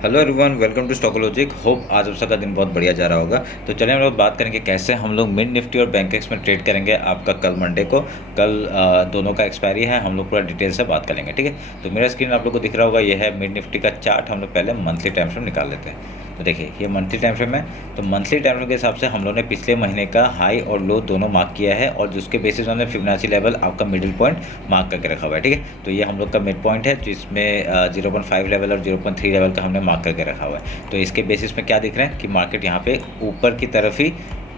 Hello everyone, welcome to Stockologic. Hope आज आप सबका दिन बहुत बढ़िया जा रहा होगा। तो चलिए हम लोग बात करेंगे कैसे हम लोग मिड निफ्टी और बैंक एक्स में ट्रेड करेंगे आपका कल मंडे को। कल दोनों का एक्सपायरी है, हम लोग पूरा डिटेल से बात करेंगे, ठीक है। तो मेरा स्क्रीन आप लोग को दिख रहा होगा, ये है मिड निफ्टी का चार्ट। हम लोग पहले मंथली टाइम फ्रेम निकाल लेते हैं। तो देखिए ये मंथली टाइम फ्रेम है। तो मंथली टाइम फ्रेम के हिसाब से हम लोग ने पिछले महीने का हाई और लो दोनों मार्क किया है, और जिसके बेसिस हमने फिबोनाची लेवल आपका मिडिल पॉइंट मार्क करके रखा हुआ है, ठीक है। तो ये हम लोग का मिड पॉइंट है, जिसमें 0.5 लेवल और 0.3 लेवल का हमने मार्क करके रखा हुआ है। तो इसके बेसिस में क्या दिख रहा है कि मार्केट यहाँ पे ऊपर की तरफ ही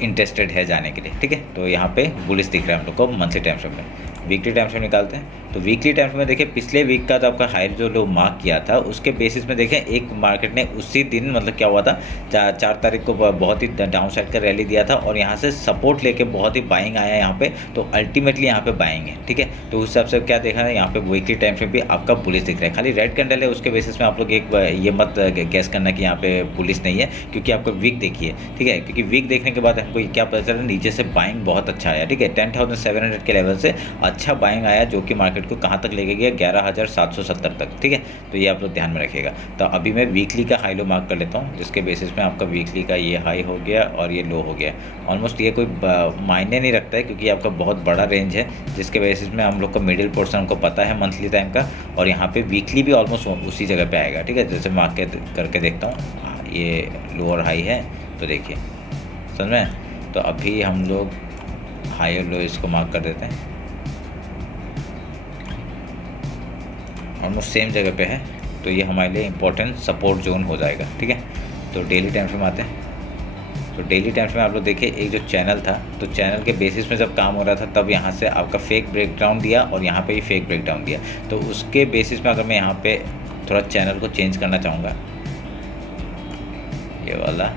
इंटरेस्टेड है जाने के लिए, ठीक है। तो यहाँ पे बुलिश दिख रहा है हम लोग को मंथली टाइम फ्रेम में। वीकली टाइम फ्रेम निकालते हैं। तो वीकली टाइम फ्रेम में देखिए पिछले वीक का तो आपका हाई जो लो मार्क किया था, उसके बेसिस में देखें एक मार्केट ने उसी दिन मतलब क्या हुआ था, 4 तारीख को बहुत ही डाउन साइड का रैली दिया था, और यहाँ से सपोर्ट लेके बहुत ही बाइंग आया यहाँ पे। तो अल्टीमेटली यहाँ पे बाइंग है, ठीक है। तो उस हिसाब से क्या देखा है, यहाँ पे वीकली टाइम फ्रेम भी आपका बुलिश दिख रहा है। खाली रेड कैंडल है, उसके बेसिस में आप लोग एक ये मत गैस करना कि यहाँ पे बुलिश नहीं है, क्योंकि आपको वीक देखिए, ठीक है। क्योंकि वीक देखने के बाद हमको क्या पता चला, नीचे से बाइंग बहुत अच्छा आया, ठीक है। 10,700 के लेवल से अच्छा बाइंग आया, जो कि मार्केट को कहाँ तक लेके गया, 11,770 तक, ठीक है। तो ये आप लोग ध्यान में रखिएगा। तो अभी मैं वीकली का हाई लो मार्क कर लेता हूँ, जिसके बेसिस में आपका वीकली का ये हाई हो गया और ये लो हो गया। ऑलमोस्ट ये कोई मायने नहीं रखता है, क्योंकि आपका बहुत बड़ा रेंज है, जिसके बेसिस में हम लोग का मिडिल पोर्शन हमको पता है मंथली टाइम का, और यहाँ पे वीकली भी ऑलमोस्ट उसी जगह पे आएगा, ठीक है। जैसे मैं मार्क करके देखता हूँ, ये लोअर हाई है, तो देखिए समझ में। तो अभी हम लोग हाई और लो इसको मार्क कर देते हैं, ऑलमोस्ट सेम जगह पे है। तो ये हमारे लिए इंपॉर्टेंट सपोर्ट जोन हो जाएगा, ठीक है। तो डेली टाइम फ्रेम आते हैं। तो डेली टाइम फ्रेम आप लोग देखिए, एक जो चैनल था, तो चैनल के बेसिस में जब काम हो रहा था, तब यहाँ से आपका फेक ब्रेकडाउन दिया, और यहाँ पे भी फेक ब्रेकडाउन दिया। तो उसके बेसिस में अगर मैं यहाँ पे थोड़ा चैनल को चेंज करना चाहूँगा, ये वाला,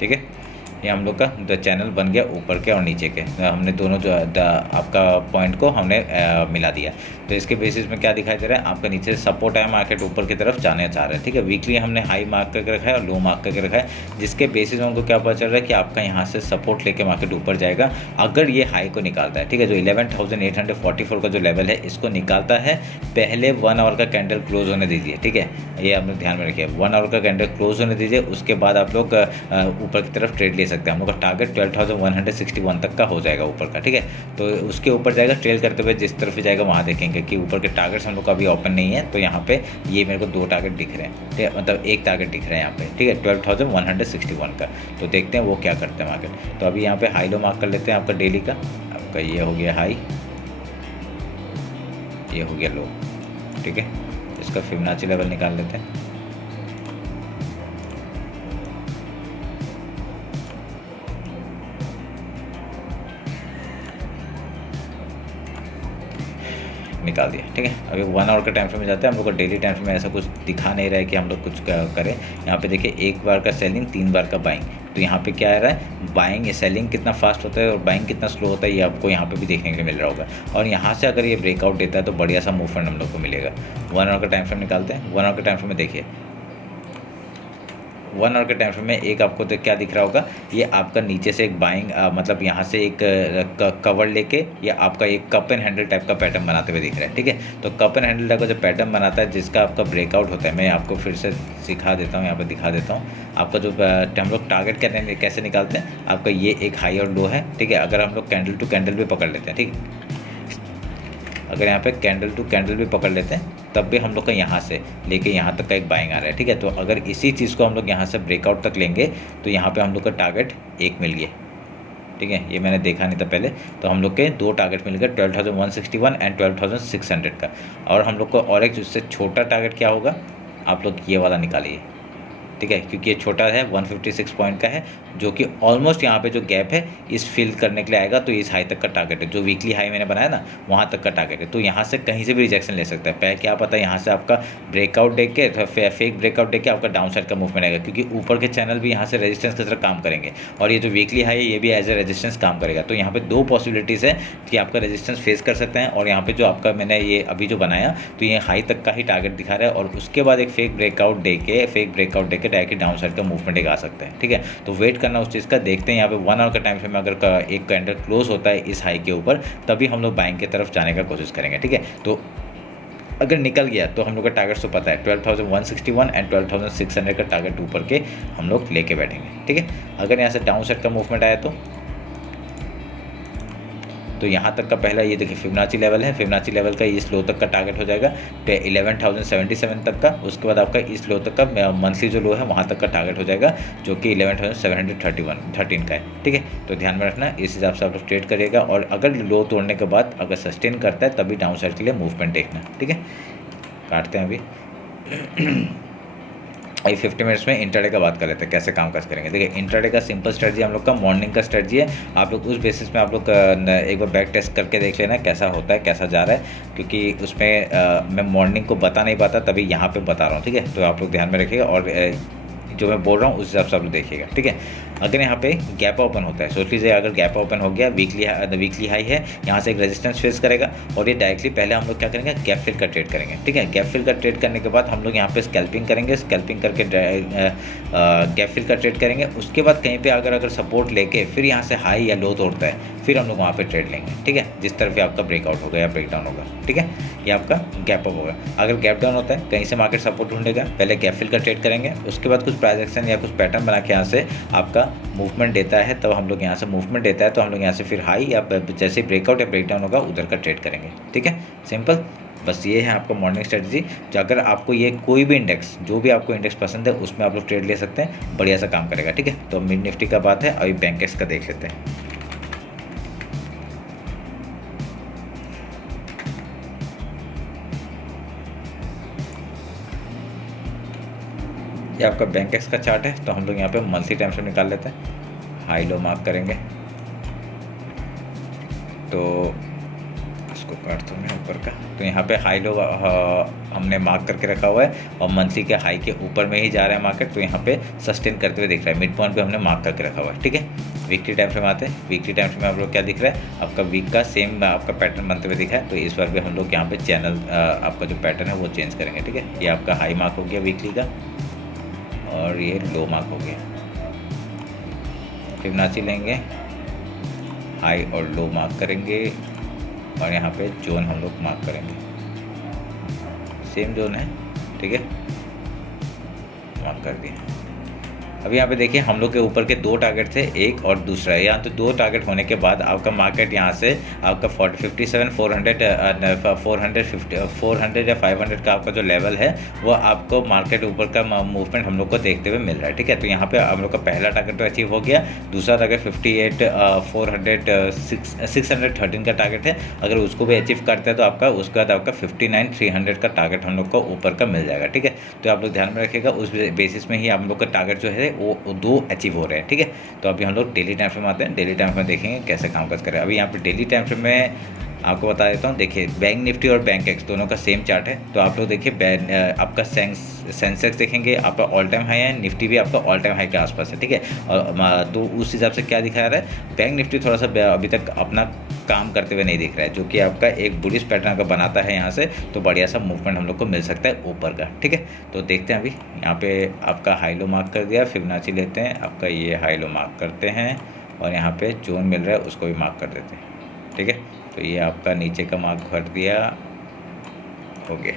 ठीक है। ये हम लोग का चैनल बन गया ऊपर के और नीचे के। हमने दोनों जो आपका पॉइंट को हमने मिला दिया। तो इसके बेसिस में क्या दिखाई दे रहा है, आपका नीचे सपोर्ट है, मार्केट ऊपर की तरफ जाने चाह रहा है, ठीक है। वीकली हमने हाई मार्क करके रखा है और लो मार्क करके रखा है, जिसके बेसिस में हमको क्या पता चल रहा है कि आपका यहाँ से सपोर्ट लेके मार्केट ऊपर जाएगा, अगर ये हाई को निकालता है, ठीक है। जो 11,844 का जो लेवल है, इसको निकालता है, पहले 1 आवर का कैंडल क्लोज होने दीजिए, ठीक है। ये आप लोग ध्यान में रखिए, 1 आवर का कैंडल क्लोज होने दीजिए, उसके बाद आप लोग ऊपर की तरफ ट्रेड ले सकते हैं। हम लोग का टारगेट 12,161 तक का हो जाएगा ऊपर का, ठीक है। तो उसके ऊपर जाएगा, ट्रेल करते हुए जिस तरफ भी जाएगा वहाँ देखेंगे कि ऊपर के टारगेट्स हम लोग का अभी ओपन नहीं है। तो यहाँ पे ये मेरे को 2 टारगेट दिख रहे हैं, ठीक है, मतलब एक टारगेट दिख रहा है यहाँ पे, ठीक है, 12,161 का। तो देखते हैं वो क्या करते हैं मार्केट। तो अभी यहाँ पे हाई लो मार्क कर लेते हैं आपका डेली का। आपका ये हो गया हाई, ये हो गया लो, ठीक है। इसका फिबोनाची लेवल निकाल लेते हैं। निकाल दिया, ठीक है। अभी 1 आवर का टाइम फ्रेम में जाते हैं। हम लोग को डेली टाइम फ्रेम में ऐसा कुछ दिखा नहीं रहा है कि हम लोग कुछ करें। यहाँ पे देखिए, 1 बार का सेलिंग, 3 बार का बाइंग। तो यहाँ पे क्या आ रहा है, बाइंग सेलिंग कितना फास्ट होता है और बाइंग कितना स्लो होता है, ये आपको यहाँ पे भी देखने को मिल रहा होगा। और यहाँ से अगर ये ब्रेकआउट देता है, तो बढ़िया सा मूवमेंट हम लोग को मिलेगा। 1 आवर का टाइम फ्रेम निकालते हैं। 1 आवर का टाइम फ्रेम में देखिए, 1 आवर के टाइम फ्रेम में एक आपको तो क्या दिख रहा होगा, ये आपका नीचे से एक बाइंग मतलब यहाँ से एक कवर लेके ये आपका एक कप एंड हैंडल टाइप का पैटर्न बनाते हुए दिख रहा है, ठीक है। तो कप एंड हैंडल टाइप का जो पैटर्न बनाता है, जिसका आपका ब्रेकआउट होता है, मैं आपको फिर से सिखा देता हूँ, यहाँ पर दिखा देता हूँ आपका जो हम लोग टारगेट करने कैसे निकालते हैं। आपका ये एक हाई और लो है, ठीक है। अगर हम लोग कैंडल टू कैंडल भी पकड़ लेते हैं, ठीक है, अगर यहाँ पे कैंडल टू कैंडल भी पकड़ लेते हैं, तब भी हम लोग का यहाँ से लेके यहाँ तक का एक बाइंग आ रहा है, ठीक है। तो अगर इसी चीज़ को हम लोग यहाँ से ब्रेकआउट तक लेंगे, तो यहाँ पे हम लोग का टारगेट एक मिल गया, ठीक है। ये मैंने देखा नहीं था पहले। तो हम लोग के 2 टारगेट मिल गए, 12,161 एंड 12,600 का। और हम लोग को और एक उससे छोटा टारगेट क्या होगा, आप लोग ये वाला निकालिए, ठीक है, क्योंकि ये छोटा है 156 पॉइंट का है, जो कि ऑलमोस्ट यहाँ पे जो गैप है इस फिल करने के लिए आएगा। तो इस हाई तक का टारगेट है, जो वीकली हाई मैंने बनाया ना वहाँ तक का टारगेट है। तो यहाँ से कहीं से भी रिजेक्शन ले सकता है। पहले क्या पता यहाँ से आपका ब्रेकआउट देख के फेक ब्रेकआउट देख के आपका डाउन साइड का मूवमेंट आएगा, क्योंकि ऊपर के चैनल भी यहाँ से रेजिस्टेंस की तरह काम करेंगे और ये जो वीकली हाई है ये भी एज ए रेजिस्टेंस काम करेगा। तो यहाँ पे दो पॉसिबिलिटीज़ है कि आपका रेजिस्टेंस फेस कर सकते हैं, और यहाँ पे जो आपका मैंने ये अभी जो बनाया तो ये हाई तक का ही टारगेट दिखा रहा है, और उसके बाद एक फेक ब्रेकआउट दे के डायरेक्ट डाउन साइड का मूवमेंट एक आ सकता है। ठीक है, तो वेट करना उस चीज़ का। देखते हैं यहाँ पे 1 आवर का टाइम फ्रेम में अगर एक कैंडल क्लोज होता है इस हाई के ऊपर, तभी हम लोग बाइंग की तरफ जाने का कोशिश करेंगे। ठीक है, तो अगर निकल गया तो हम लोग का टारगेट तो पता है 12,161 एंड 12,600 का टारगेट ऊपर के हम लोग लेके बैठेंगे। ठीक है, अगर यहाँ से डाउन साइड का मूवमेंट आया तो यहाँ तक का पहला ये देखिए फिबोनाची लेवल है, फिबोनाची लेवल का इस लो तक का टारगेट हो जाएगा 11,077 तक का। उसके बाद आपका इस लो तक का मंथली जो लो है वहाँ तक का टारगेट हो जाएगा, जो कि 11,713 का है। ठीक है, तो ध्यान में रखना, इस हिसाब से आप लोग ट्रेड करिएगा, और अगर लो तोड़ने के बाद अगर सस्टेन करता है तभी डाउन साइड के लिए मूवमेंट देखना। ठीक है, काटते हैं अभी। अभी 50 मिनट्स में इंट्राडे का बात कर लेते हैं, कैसे काम काज करेंगे। देखिए, इंट्राडे का सिंपल स्ट्रेटजी हम लोग का मॉर्निंग का स्ट्रेटजी है। आप लोग उस बेसिस पे आप लोग एक बार बैक टेस्ट करके देख लेना कैसा होता है, कैसा जा रहा है, क्योंकि उसमें मैं मॉर्निंग को बता नहीं पाता, तभी यहाँ पे बता रहा हूँ। ठीक है, तो आप लोग ध्यान में रखिएगा, और जो मैं बोल रहा हूँ उस हिसाब से आप लोग देखिएगा। ठीक है, अगर यहाँ पे गैप ओपन होता है, सोच लीजिए अगर गैप ओपन हो गया, वीकली हाई है, यहाँ से एक रेजिस्टेंस फेस करेगा, और ये डायरेक्टली पहले हम लोग क्या करेंगे, गैप फिल का ट्रेड करेंगे। ठीक है, गैप फिल का ट्रेड करने के बाद हम लोग यहाँ पे स्कैल्पिंग करेंगे, स्कैल्पिंग करके गैप फिल का ट्रेड करेंगे। उसके बाद कहीं पे अगर सपोर्ट लेके फिर यहाँ से हाई या लो तोड़ता है, फिर हम लोग वहाँ पे ट्रेड लेंगे। ठीक है, जिस तरफ भी आपका ब्रेकआउट होगा या ब्रेकडाउन होगा। ठीक है, ये आपका गैप अप होगा। अगर गैप डाउन होता है, कहीं से मार्केट सपोर्ट ढूंढेगा, पहले गैप फिल का ट्रेड करेंगे, उसके बाद कुछ प्राइस एक्शन या कुछ पैटर्न बना के यहाँ से आपका मूवमेंट देता है, तब हम लोग यहाँ से मूवमेंट देता है तो हम लोग यहाँ से फिर हाई या जैसे ब्रेकआउट या ब्रेकडाउन होगा उधर का ट्रेड करेंगे। ठीक है, सिंपल, बस ये है आपका मॉर्निंग स्ट्रेटजी। जो अगर आपको ये कोई भी इंडेक्स, जो भी आपको इंडेक्स पसंद है उसमें आप लोग ट्रेड ले सकते हैं, बढ़िया सा काम करेगा। ठीक है, तो मिड निफ्टी का बात है, अभी बैंकेक्स का देख लेते हैं। ये आपका बैंकेक्स का चार्ट है, तो हम लोग यहाँ पे मंथली टाइम फ्रेम निकाल लेते हैं, हाई लो मार्क करेंगे। तो इसको काटता हूँ मैं ऊपर का, तो यहाँ पे हाई लो हमने मार्क करके रखा हुआ है, और मंथली के हाई के ऊपर में ही जा रहा है मार्केट, तो यहाँ पे सस्टेन करते हुए दिख रहा है, मिड पॉइंट पे हमने मार्क करके रखा हुआ है। ठीक है, वीकली टाइम फ्रेम आते हैं, वीकली टाइम फ्रेम में आप लोग क्या दिख रहा है, आपका वीक का सेम आपका पैटर्न बनते हुए दिखा है। तो इस बार भी हम लोग यहाँ पे चैनल आपका जो पैटर्न है वो चेंज करेंगे। ठीक है, ये आपका हाई मार्क हो गया वीकली का, और ये लो मार्क हो गया। फिबोनाची लेंगे, हाई और लो मार्क करेंगे, और यहाँ पे जोन हम लोग मार्क करेंगे, सेम जोन है। ठीक है, मार्क कर दिया। अभी यहाँ पे देखिए हम लोग के ऊपर के दो टारगेट थे, एक और दूसरा है। यहाँ तो दो टारगेट होने के बाद आपका मार्केट यहाँ से आपका 57 400 या 500 का आपका जो लेवल है वो आपको मार्केट ऊपर का मूवमेंट हम लोग को देखते हुए मिल रहा है। ठीक है, तो यहाँ पे हम लोग का पहला टारगेट तो अचीव हो गया, दूसरा टारगेट 613 का टारगेट है। अगर उसको भी अचीव करते हैं तो आपका उसके बाद आपका 59,300 का टारगेट हम लोग को ऊपर का मिल जाएगा। ठीक है, तो आप लोग ध्यान में रखिएगा, उस बेसिस में ही आप लोग का टारगेट जो है वो दो अचीव हो रहे हैं। ठीक है, तो अभी हम लोग डेली टाइम फ्रेम आते हैं, डेली टाइम फ्रेम देखेंगे कैसे काम काज करें। अभी यहाँ पे डेली टाइम फ्रेम में आपको बता देता हूँ। देखिए, बैंक निफ्टी और बैंकेक्स दोनों का सेम चार्ट है, तो आप लोग देखिए आपका सेंसेक्स देखेंगे आपका ऑल टाइम हाई है, निफ्टी भी आपका ऑल टाइम हाई के आसपास है। ठीक है, और तो उस हिसाब से क्या दिखा रहा है, बैंक निफ्टी थोड़ा सा अभी तक अपना काम करते हुए नहीं दिख रहा है, जो कि आपका एक बुलिश पैटर्न का बनाता है यहाँ से, तो बढ़िया सा मूवमेंट हम लोग को मिल सकता है ऊपर का। ठीक है, तो देखते हैं। अभी यहाँ पे आपका हाई लो मार्क कर दिया, फिबोनाची लेते हैं, आपका ये हाई लो मार्क करते हैं, और यहाँ पे जोन मिल रहा है उसको भी मार्क कर देते हैं। ठीक है, तो ये आपका नीचे का मार्क भर दिया, हो गया।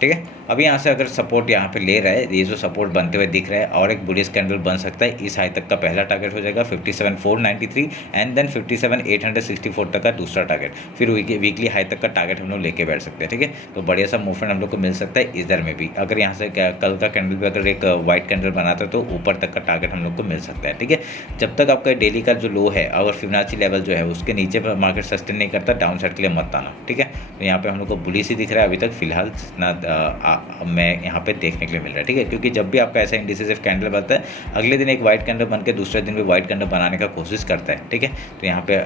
ठीक है, अभी यहाँ से अगर सपोर्ट यहाँ पे ले रहा है, ये जो सपोर्ट बनते हुए दिख रहा है, और एक बुलिश कैंडल बन सकता है, इस हाई तक का पहला टारगेट हो जाएगा 57,493 एंड देन 57,864 तक का दूसरा टारगेट, फिर वीकली हाई तक का टारगेट हम लोग लेके बैठ सकते हैं। ठीक है, तो बढ़िया सा मूवमेंट हम लोग को मिल सकता है इधर में भी। अगर यहाँ से कल का कैंडल भी अगर एक व्हाइट कैंडल बनाता है तो ऊपर तक का टारगेट हम लोग को मिल सकता है। ठीक है, जब तक आपका डेली का जो लो है अगर फिबोनाची लेवल जो है उसके नीचे पर मार्केट सस्टेन नहीं करता, डाउन साइड के लिए मत आना। ठीक है, तो यहाँ पे हम लोग को बुलिश ही दिख रहा है अभी तक फिलहाल ना, मैं यहाँ पे देखने के लिए मिल रहा है, ठीक है। क्योंकि जब भी आपका ऐसा इंडिसिसिव कैंडल बनता है, अगले दिन एक वाइट कैंडल बन के दूसरे दिन भी वाइट कैंडल बनाने का कोशिश करता है, ठीक है। तो यहाँ पे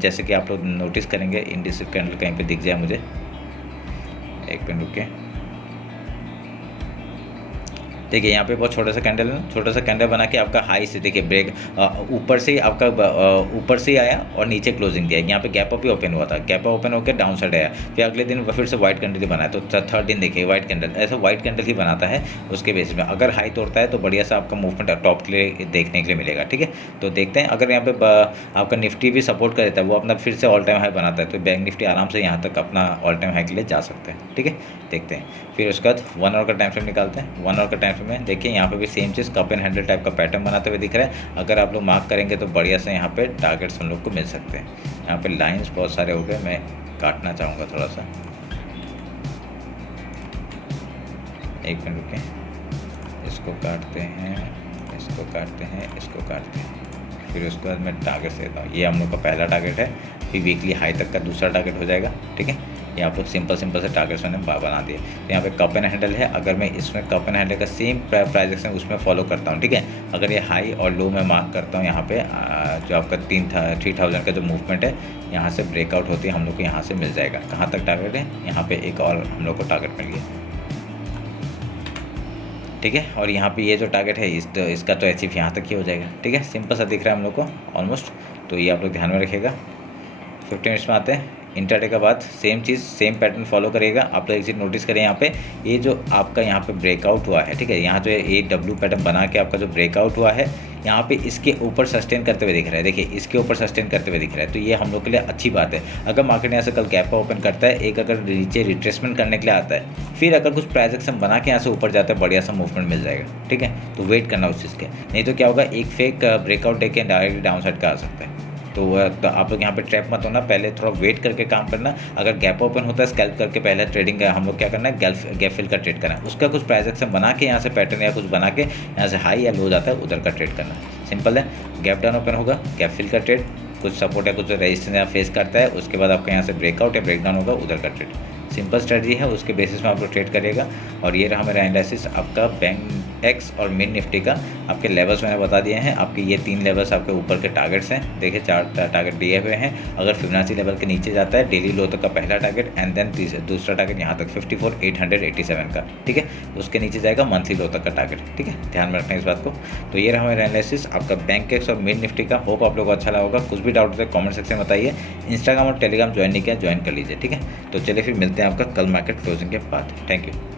जैसे कि आप लोग नोटिस करेंगे, इंडिसिसिव कैंडल कहीं पे दिख जाए मुझे, एक मिनट रुके। देखिए यहाँ पे बहुत छोटा सा कैंडल है, छोटा सा कैंडल बना के आपका हाई से देखिए ब्रेक ऊपर से ही आपका ऊपर से ही आया और नीचे क्लोजिंग दिया। यहाँ पे गैप अप ही ओपन हुआ था, गैप अप ओपन होकर डाउन साइड आया, फिर अगले दिन फिर से व्हाइट कैंडल ही बनाया। तो थर्ड दिन देखिए व्हाइट कैंडल, ऐसा व्हाइट कैंडल ही बनाता है। उसके बेसिस में अगर हाई तोड़ता है तो बढ़िया सा आपका मूवमेंट टॉप के लिए देखने के लिए मिलेगा, ठीक है। तो देखते हैं, अगर यहाँ पे आपका निफ्टी भी सपोर्ट कर देता है, वो अपना फिर से ऑल टाइम हाई बनाता है, तो बैंक निफ्टी आराम से यहाँ तक अपना ऑल टाइम हाई के लिए जा सकते हैं, ठीक है। देखते हैं, फिर उसके बाद 1 आवर का टाइम फ्रेम निकालते हैं। 1 आवर का टाइम फ्रेम में देखिए यहाँ पे भी same cheese cup and handle type का पैटर्न बनाते हुए दिख रहा है। अगर आप लोग मार्क करेंगे तो बढ़िया से यहाँ पे टारगेट्स हम लोग को मिल सकते हैं। यहाँ पे लाइंस बहुत सारे हो गए, मैं काटना चाहूँगा थोड़ा सा, एक मिनट रुके, इसको काटते हैं, इसको काटते हैं, इसको काटते हैं, फिर उसके बाद मैं टारगेट देता हूँ। ये हम लोग का पहला टारगेट है, फिर वीकली हाई तक का दूसरा टारगेट हो जाएगा, ठीक है। ये आप लोग सिंपल से टारगेट्स मैंने बना दिए। तो यहाँ पे कप एंड हैंडल है, अगर मैं इसमें कप एंड हैंडल का सेम प्राइस एक्शन उसमें फॉलो करता हूँ, ठीक है। अगर ये हाई और लो में मार्क करता हूँ, यहाँ पे जो आपका 3000 का जो मूवमेंट है, यहाँ से ब्रेकआउट होती है, हम लोग को यहाँ से मिल जाएगा। कहाँ तक टारगेट है, यहाँ पे एक और हम लोग को टारगेट मिल गया, ठीक है। और यहाँ पे ये जो टारगेट है इसका तो अचीव यहाँ तक ही हो जाएगा, ठीक है। सिंपल सा दिख रहा है हम लोग को ऑलमोस्ट। तो ये आप लोग ध्यान में रखिएगा। 15 मिनट्स में आते हैं। इंट्राडे का बाद सेम चीज़, सेम पैटर्न फॉलो करिएगा। आप लोग एक चीज़ नोटिस करें, यहाँ पे ये जो आपका यहाँ पे ब्रेकआउट हुआ है, ठीक है, यहाँ जो ये डब्ल्यू पैटर्न बना के आपका जो ब्रेकआउट हुआ है, यहाँ पे इसके ऊपर सस्टेन करते हुए दिख रहा है। देखिए इसके ऊपर सस्टेन करते हुए दिख रहा है, तो ये हम लोग के लिए अच्छी बात है। अगर मार्केट यहाँ से कल गैप ओपन करता है, एक अगर नीचे रिट्रेसमेंट करने के लिए आता है, फिर अगर कुछ प्राइस एक्शन बना के यहाँ से ऊपर जाता है, बढ़िया सा मूवमेंट मिल जाएगा, ठीक है। तो वेट करना उस चीज़ के, नहीं तो क्या होगा, एक फेक ब्रेकआउट देके डायरेक्टली डाउन साइड का आ सकता है। तो आप लोग यहाँ पे ट्रैप मत होना, पहले थोड़ा वेट करके काम करना। अगर गैप ओपन होता है, स्कैल्प करके पहले ट्रेडिंग हम लोग क्या करना है, गैप फिल का ट्रेड करना है। उसका कुछ प्राइस एक्शन बना के यहाँ से पैटर्न या कुछ बना के यहाँ से हाई या लो जाता है, उधर का ट्रेड करना। सिंपल है। गैप डाउन ओपन होगा, गैप फिल का ट्रेड, कुछ सपोर्ट या कुछ रेजिस्टेंस यहाँ फेस करता है, उसके बाद आपका यहाँ से ब्रेकआउट या ब्रेकडाउन होगा, उधर का ट्रेड। सिंपल स्ट्रेटजी है, उसके बेसिस में आप लोग ट्रेड करिएगा। और ये रहा मेरा एनालिसिस आपका बैंक एक्स और मिड निफ्टी का। आपके लेवल्स मैंने बता दिए हैं, आपके ये 3 लेवल्स आपके ऊपर के टारगेट्स हैं। देखिए 4 टारगेट दिए हुए हैं। अगर फिबोनाची लेवल के नीचे जाता है, डेली लो तक का पहला टारगेट, एंड देन दूसरा टारगेट यहाँ तक 54,887 का, ठीक है। उसके नीचे जाएगा मंथली लो तक का टारगेट, ठीक है। ध्यान में रखना इस बात को। तो ये रहा मेरा एनालिसिस आपका बैंक एक्स और मिड निफ्टी का। होप आप लोगों को अच्छा लगा होगा। कुछ भी डाउट होता है कॉमेंट सेक्शन में बताइए। इंस्टाग्राम और टेलीग्राम ज्वाइन नहीं किया, ज्वाइन कर लीजिए, ठीक है। तो चलिए फिर मिलते हैं आपका कल मार्केट क्लोजिंग के बाद। Thank you.